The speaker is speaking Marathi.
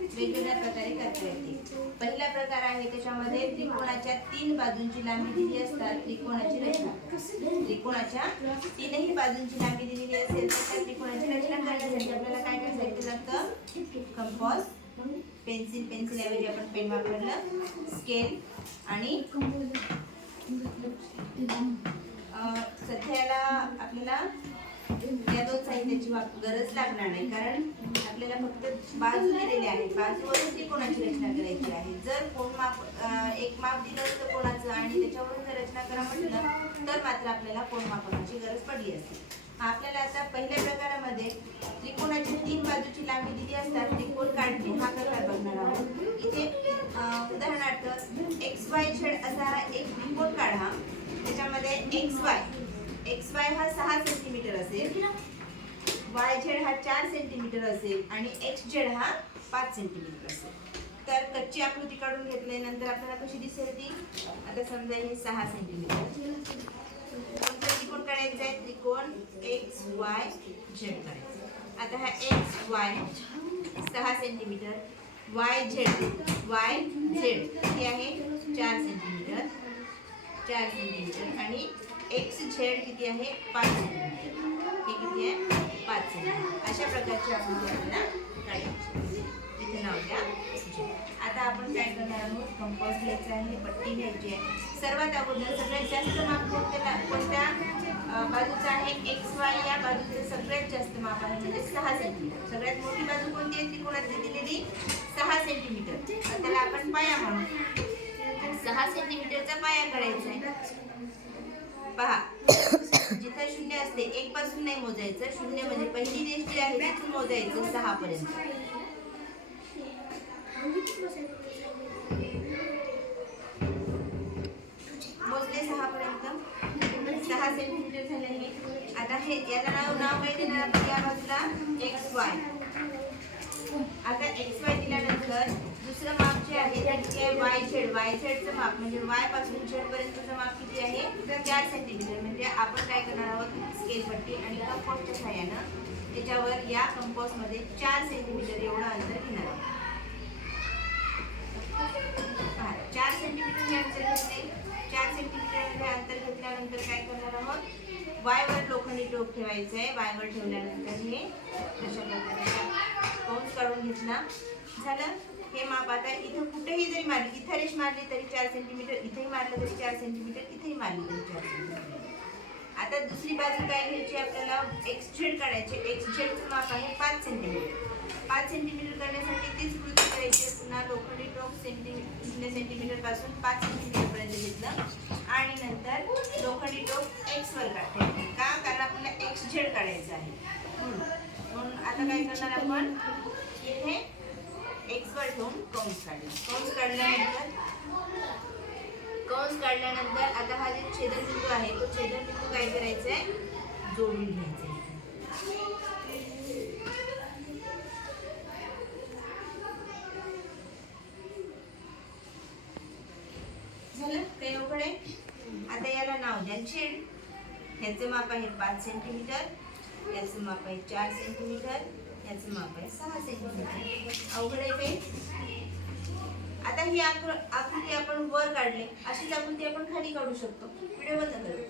वेगवेगळ्या प्रकारे करता येते. पहिला प्रकार आहे त्याच्यामध्ये त्रिकोणाच्या तीन बाजूंची लांबी दिली असतात त्रिकोणाची रचना. त्रिकोणाच्या तीनही बाजूंची लांबी दिलेली असेल तर त्या त्रिकोणाची रचना करण्यासाठी आपल्याला काय करायचं लागतं कंपॉस पेन्सिल पेन्सिल ऐवजी आपण पेन वापरलं स्केल आणि सध्याला आपल्याला या दोन साहित्याची वाप- गरज लागणार नाही. कारण आपल्याला फक्त बाजू दिलेली आहे बाजूवरून त्रिकोणाची रचना करायची आहे? जर कोण माप एक माप दिलं असतं कोणाचं आणि त्याच्यावरून जर रचना करा म्हटलं तर मात्र आपल्याला कोण मापनाची गरज पडली असते. आपल्याला आता पहिल्या प्रकारामध्ये त्रिकोणाची तीन बाजूची लांबी दिली असतात त्रिकोण काढणे हा प्रकार बघणार आहोत? इथे उदाहरणार्थ एक्स वाय झेड असा हा एक त्रिकोण काढा. त्याच्यामध्ये एक्स वाय एक्स वाय हा सहा सेंटीमीटर असेल. वाय झेड हा चार सेंटीमीटर असेल आणि एक्स झेड हा पाच सेंटीमीटर असेल. तर कच्ची आकृती काढून घेतल्यानंतर आपल्याला कशी दिसेल ती? आता समजा हे सहा सेंटीमीटर त्रिकोण काढायचा आहे त्रिकोण एक्स वाय झेड काढायचं आता हा एक्स वाय सहा centimetre Y Z Y Z हे आहे चार सेंटीमीटर चार सेंटीमीटर आणि एक्स झेड किती आहे? पाच. हे किती आहे? पाच अशा प्रकारची आपण आपल्याला काढायची. इथे नाव द्या. आता आपण काय करणार आहोत? कंपोज घ्यायचं आहे पट्टी घ्यायची आहे. सर्वात अगोदर सगळ्यात जास्त माप कोणत्या कोणत्या बाजूचं आहे? एक्स वाय या बाजूचं सगळ्यात जास्त माप आहे म्हणजे सहा सेंटीमीटर सगळ्यात मोठी बाजू कोणती आहे? त्रिकोणातली दिलेली? सहा सेंटीमीटर त्याला आपण पाया म्हणू. सहा सेंटीमीटरचा पाया काढायचा आहे. पहा. जिथं शून्य असते एक पासून नाही मोजायचं. शून्य म्हणजे पहिली रेष जी आहे तिथून मोजायचं सहा पर्यंत. मोजले सहा पर्यंत. सहा सेंटीमीटर झाले हे. आता हे याला नाव नाव काय देणार आपण या बाजूला? एक्स वाय आता एक्स वाय दुसरं माप जे आहे ते किती आहे वाय झेड वाय झेडचं माप म्हणजे वायपासून झेड पर्यंतचं माप किती आहे? चार सेंटीमीटर म्हणजे आपण काय करणार आहोत? स्केल पट्टी आणि कंपोस्टच्या सहाय्यानं त्याच्यावर या कंपोस्टमध्ये चार सेंटीमीटर एवढं अंतर घेणार आहोत. चार सेंटीमीटर हे अंतर घेतले. चार सेंटीमीटर हे अंतर घेतल्यानंतर काय करणार आहोत? वायवर लोखंडी टोक ठेवायचं आहे वायवर ठेवल्यानंतर हे अशा प्रकारे कंस काढून घेतला. झालं? हे माप आता इथं कुठेही जरी मारली इथं रेष मारली तरी चार सेंटीमीटर इथेही मारलं तरी चार सेंटीमीटर इथेही मारली तरी चार सेंटीमीटर आता दुसरी बाजू काय घ्यायची आपल्याला? एक्स झेड काढायचे. एक्स झेडचं माप आहे पाच सेंटीमीटर पाच सेंटीमीटर करण्यासाठी तीच कृती करायची पुन्हा लोखंडी टोक सेंटीमीटर शून्य पाच सेंटीमीटरपर्यंत घेतलं. आणि नंतर लोखंडी टोक एक्सवर काढायचं काढते. का? कारण आपल्याला एक्स झेड काढायचं आहे. म्हणून आता काय करणार आपण? इथे एक्सवर ठेवून कंस काढला. कंस काढल्यानंतर कंस काढल्यानंतर आता हा जे छेदनबिंदू आहे तो छेदनबिंदू काय करायचा आहे जोडून घ्यायचा झालं? काही अवघड आहे? आता याला नाव द्या. झेड ह्याचं माप आहे पाच सेंटीमीटर याचं माप आहे चार सेंटीमीटर त्याचं माप आहे. सहा सेंटीमीटर अवघड आहे काही आता ही आकृती आपण वर काढले. अशीच आकृती आपण खाली काढू शकतो. व्हिडिओ बंद करू.